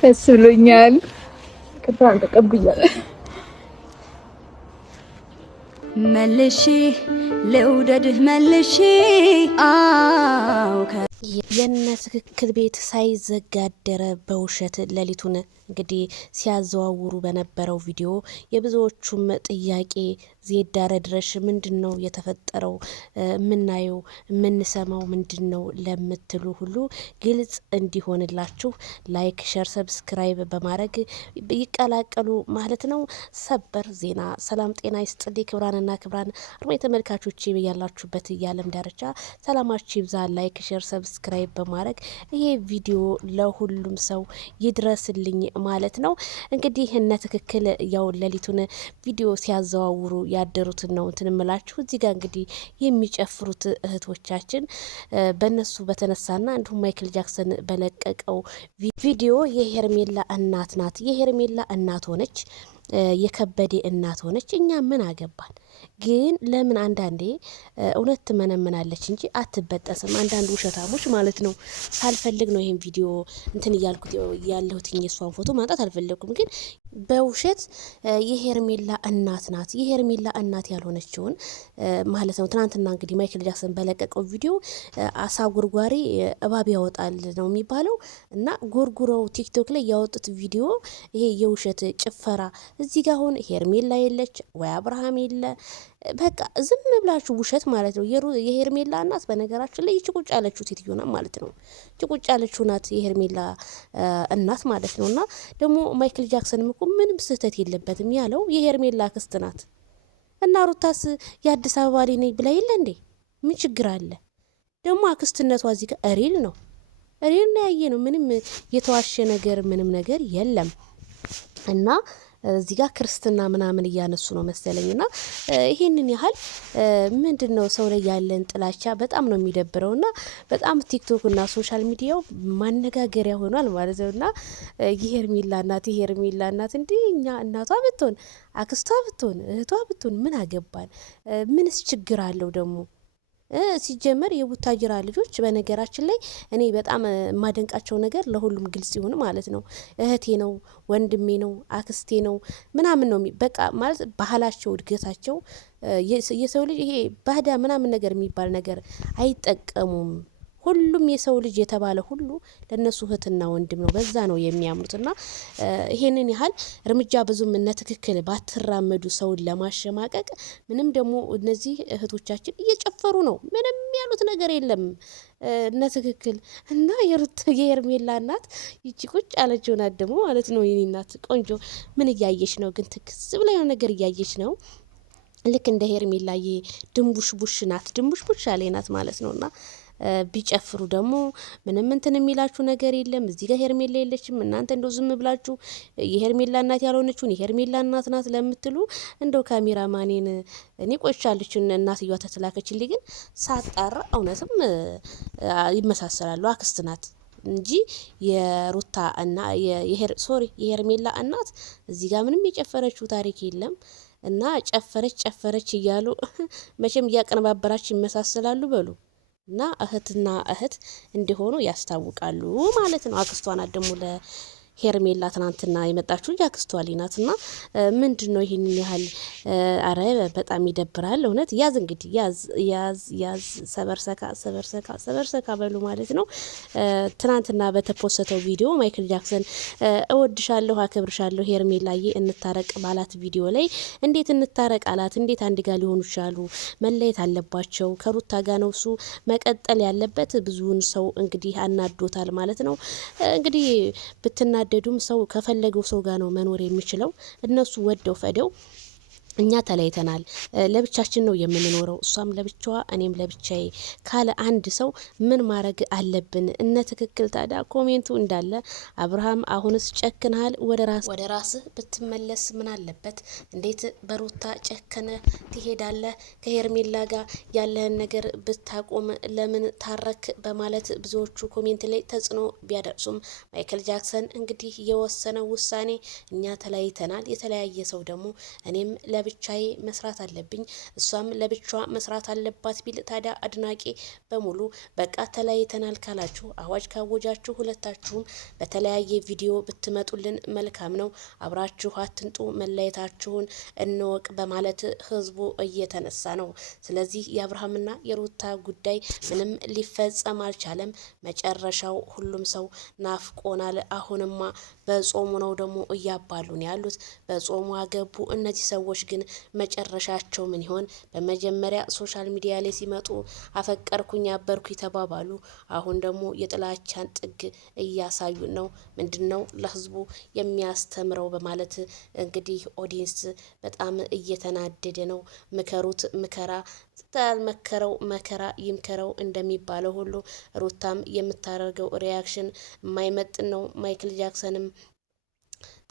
ደስ ብሎኛል። ቅጣን ተቀብያለሁ። መልሼ ልውደድህ መልሼ የነ ትክክል ቤት ሳይዘጋደረ በውሸት ሌሊቱን እንግዲህ ሲያዘዋውሩ በነበረው ቪዲዮ የብዙዎቹም ጥያቄ ዜድ አረድረሽ ምንድነው የተፈጠረው? የምናየው የምንሰማው ምንድነው ለምትሉ ሁሉ ግልጽ እንዲሆንላችሁ ላይክ፣ ሸር፣ ሰብስክራይብ በማድረግ ይቀላቀሉ ማለት ነው። ሰበር ዜና። ሰላም ጤና ይስጥልኝ ክብራንና ክብራን አድማጭ ተመልካቾች ያላችሁበት የዓለም ዳርቻ ሰላማችሁ ይብዛ። ላይክ፣ ሸር፣ ሰብስክራይብ በማድረግ ይሄ ቪዲዮ ለሁሉም ሰው ይድረስልኝ ማለት ነው። እንግዲህ እነ ትክክል ያው ሌሊቱን ቪዲዮ ሲያዘዋውሩ ያደሩትን ነው እንትን እምላችሁ። እዚህ ጋር እንግዲህ የሚጨፍሩት እህቶቻችን በእነሱ በተነሳና እንዲሁም ማይክል ጃክሰን በለቀቀው ቪዲዮ የሄርሜላ እናት ናት። የሄርሜላ እናት ሆነች፣ የከበደ እናት ሆነች። እኛ ምን አገባን? ግን ለምን አንዳንዴ እውነት ትመነምናለች እንጂ አትበጠስም። አንዳንድ ውሸታሞች ማለት ነው። ሳልፈልግ ነው ይሄን ቪዲዮ እንትን እያልኩት ያለሁት። የሷን ፎቶ ማውጣት አልፈለኩም፣ ግን በውሸት የሄርሜላ እናት ናት። የሄርሜላ እናት ያልሆነችውን ማለት ነው። ትናንትና እንግዲህ ማይክል ጃክሰን በለቀቀው ቪዲዮ አሳ ጉርጓሪ እባብ ያወጣል ነው የሚባለው እና ጎርጉረው ቲክቶክ ላይ ያወጡት ቪዲዮ ይሄ የውሸት ጭፈራ። እዚህ ጋር አሁን ሄርሜላ የለች ወይ አብርሃም የለ፣ በቃ ዝም ብላችሁ ውሸት ማለት ነው። የሄርሜላ እናት በነገራችን ላይ ቁጭ ያለችው ሴትዮ ናት ማለት ነው። ቁጭ ያለችው ናት የሄርሜላ እናት ማለት ነው። እና ደግሞ ማይክል ጃክሰንም እኮ ምንም ስህተት የለበትም ያለው የሄርሜላ አክስት ናት። እና ሩታስ የአዲስ አበባ ላይ ነኝ ብላ የለ እንዴ? ምን ችግር አለ? ደግሞ አክስትነቷ እዚህ ጋር ሪል ነው። ሪል ነው ያየ ነው። ምንም የተዋሸ ነገር ምንም ነገር የለም። እና እዚህ ጋር ክርስትና ምናምን እያነሱ ነው መሰለኝ። እና ይሄንን ያህል ምንድን ነው ሰው ላይ ያለን ጥላቻ በጣም ነው የሚደብረው። እና በጣም ቲክቶክ እና ሶሻል ሚዲያው ማነጋገሪያ ሆኗል ማለት ነው። እና የሄርሜላ እናት እንዲህ እኛ እናቷ ብትሆን አክስቷ ብትሆን እህቷ ብትሆን ምን አገባን? ምንስ ችግር አለው ደግሞ? ሲጀመር የቡታጅራ ልጆች በነገራችን ላይ እኔ በጣም የማደንቃቸው ነገር ለሁሉም ግልጽ ይሁን ማለት ነው። እህቴ ነው፣ ወንድሜ ነው፣ አክስቴ ነው ምናምን ነው በቃ ማለት ባህላቸው፣ እድገታቸው የሰው ልጅ ይሄ ባህዳ ምናምን ነገር የሚባል ነገር አይጠቀሙም። ሁሉም የሰው ልጅ የተባለ ሁሉ ለነሱ እህትና ወንድም ነው። በዛ ነው የሚያምኑት። እና ይሄንን ያህል እርምጃ ብዙም እነ ትክክል ባትራመዱ ሰውን ለማሸማቀቅ። ምንም ደግሞ እነዚህ እህቶቻችን እየጨፈሩ ነው። ምንም ያሉት ነገር የለም እነ ትክክል እና የሄርሜላ እናት ይቺ ቁጭ ያለችው ናት ደግሞ ማለት ነው። የኔ እናት ቆንጆ ምን እያየች ነው ግን? ትክስ ብላ የሆነ ነገር እያየች ነው። ልክ እንደ ሄርሜላዬ ድንቡሽ ቡሽ ናት። ድንቡሽ ቡሽ ያለ ናት ማለት ነው። እና ቢጨፍሩ ደግሞ ምንም እንትን የሚላችሁ ነገር የለም። እዚህ ጋር ሄርሜላ የለችም። እናንተ እንደው ዝም ብላችሁ የሄርሜላ እናት ያልሆነችውን የሄርሜላ እናት ናት ለምትሉ እንደው ካሜራማኔን እኔ ቆይቻለችን እናትየዋ ተተላከችልኝ፣ ግን ሳጣራ እውነትም ይመሳሰላሉ። አክስት ናት እንጂ የሩታ እና የሄርሜላ እናት እዚህ ጋር ምንም የጨፈረችው ታሪክ የለም። እና ጨፈረች እያሉ መቼም እያቀነባበራችሁ ይመሳሰላሉ በሉ። እና እህትና እህት እንዲሆኑ ያስታውቃሉ ማለት ነው። አክስቷ ናት ደግሞ ሄርሜላ ትናንትና የመጣችሁ አክስቷ ናት። እና ምንድን ነው ይሄንን ያህል? አረ በጣም ይደብራል እውነት። ያዝ እንግዲህ ያዝ ሰበርሰካ በሉ ማለት ነው። ትናንትና በተፖሰተው ቪዲዮ ማይክል ጃክሰን እወድሻለሁ፣ አከብርሻለሁ ሄርሜላዬ እንታረቅ ባላት ቪዲዮ ላይ እንዴት እንታረቅ አላት። እንዴት አንድ ጋር ሊሆኑ ይችላሉ? መለየት አለባቸው። ከሩታ ጋር ነው እሱ መቀጠል ያለበት። ብዙውን ሰው እንግዲህ አናዶታል ማለት ነው። እንግዲህ ብትናደዱም ሰው ከፈለገው ሰው ጋር ነው መኖር የሚችለው። እነሱ ወደው ፈደው እኛ ተለያይተናል፣ ለብቻችን ነው የምንኖረው፣ እሷም ለብቻዋ እኔም ለብቻዬ ካለ አንድ ሰው ምን ማድረግ አለብን? እነ ትክክል ታዲያ ኮሜንቱ እንዳለ አብርሃም አሁንስ ጨክነሃል፣ ወደ ራስህ ብትመለስ ምን አለበት? እንዴት በሩታ ጨከነ ትሄዳለህ? ከሄርሜላ ጋር ያለህን ነገር ብታቆም ለምን ታረክ? በማለት ብዙዎቹ ኮሜንት ላይ ተጽዕኖ ቢያደርሱም ማይክል ጃክሰን እንግዲህ የወሰነው ውሳኔ እኛ ተለያይተናል፣ የተለያየ ሰው ደግሞ እኔም ለብቻዬ መስራት አለብኝ፣ እሷም ለብቻዋ መስራት አለባት ቢል ታዲያ አድናቂ በሙሉ በቃ ተለያይተናል ካላችሁ አዋጅ ካወጃችሁ ሁለታችሁም በተለያየ ቪዲዮ ብትመጡልን መልካም ነው፣ አብራችሁ አትንጡ፣ መለየታችሁን እንወቅ በማለት ህዝቡ እየተነሳ ነው። ስለዚህ የአብርሃምና የሩታ ጉዳይ ምንም ሊፈጸም አልቻለም። መጨረሻው ሁሉም ሰው ናፍቆናል። አሁንማ በጾሙ ነው ደግሞ እያባሉን ያሉት፣ በጾሙ አገቡ። እነዚህ ሰዎች ግን መጨረሻቸው ምን ይሆን? በመጀመሪያ ሶሻል ሚዲያ ላይ ሲመጡ አፈቀርኩኝ አበርኩ ተባባሉ። አሁን ደግሞ የጥላቻን ጥግ እያሳዩን ነው። ምንድነው ለህዝቡ የሚያስተምረው በማለት እንግዲህ ኦዲየንስ በጣም እየተናደደ ነው። ምከሩት ምከራ ስታልመከረው መከራ ይምከረው እንደሚባለው ሁሉ ሩታም የምታደርገው ሪያክሽን የማይመጥን ነው። ማይክል ጃክሰንም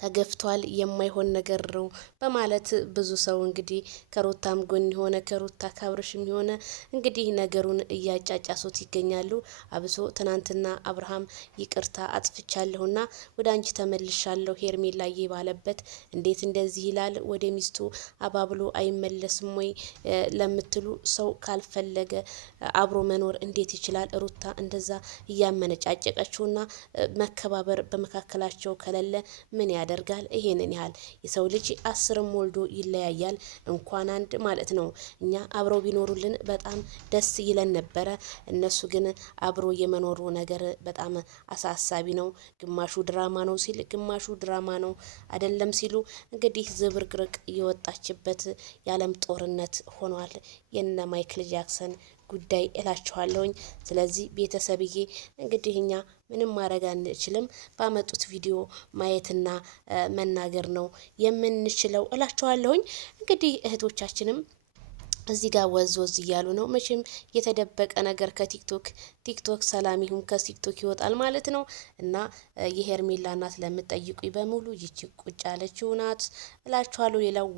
ተገፍቷል፣ የማይሆን ነገር ነው በማለት ብዙ ሰው እንግዲህ ከሩታም ጎን የሆነ ከሩታ ካብርሽም የሆነ እንግዲህ ነገሩን እያጫጫሱት ይገኛሉ። አብሶ ትናንትና አብርሃም ይቅርታ አጥፍቻለሁና ወደ አንቺ ተመልሻለሁ ሄርሜላዬ ባለበት እንዴት እንደዚህ ይላል? ወደ ሚስቱ አባብሎ አይመለስም ወይ ለምትሉ ሰው ካልፈለገ አብሮ መኖር እንዴት ይችላል? ሩታ እንደዛ እያመነጫጨቀችውና መከባበር በመካከላቸው ከሌለ ምን ያደርጋል? ይሄንን ያህል የሰው ልጅ 10ም ወልዶ ይለያያል፣ እንኳን አንድ ማለት ነው። እኛ አብረው ቢኖሩልን በጣም ደስ ይለን ነበረ። እነሱ ግን አብሮ የመኖሩ ነገር በጣም አሳሳቢ ነው። ግማሹ ድራማ ነው ሲል፣ ግማሹ ድራማ ነው አይደለም ሲሉ እንግዲህ ዝብርቅርቅ የወጣችበት የዓለም ጦርነት ሆኗል የነ ማይክል ጃክሰን ጉዳይ እላችኋለሁኝ። ስለዚህ ቤተሰብዬ እንግዲህ እኛ ምንም ማድረግ አንችልም። ባመጡት ቪዲዮ ማየትና መናገር ነው የምንችለው እላችኋለሁኝ። እንግዲህ እህቶቻችንም እዚህ ጋር ወዝ ወዝ እያሉ ነው። መቼም የተደበቀ ነገር ቲክቶክ ሰላም ይሁን ከቲክቶክ ይወጣል ማለት ነው። እና የሄርሜላ እናት ለምትጠይቁኝ በሙሉ ይቺ ቁጭ ያለችው ናት እላችኋለሁ። ሌላው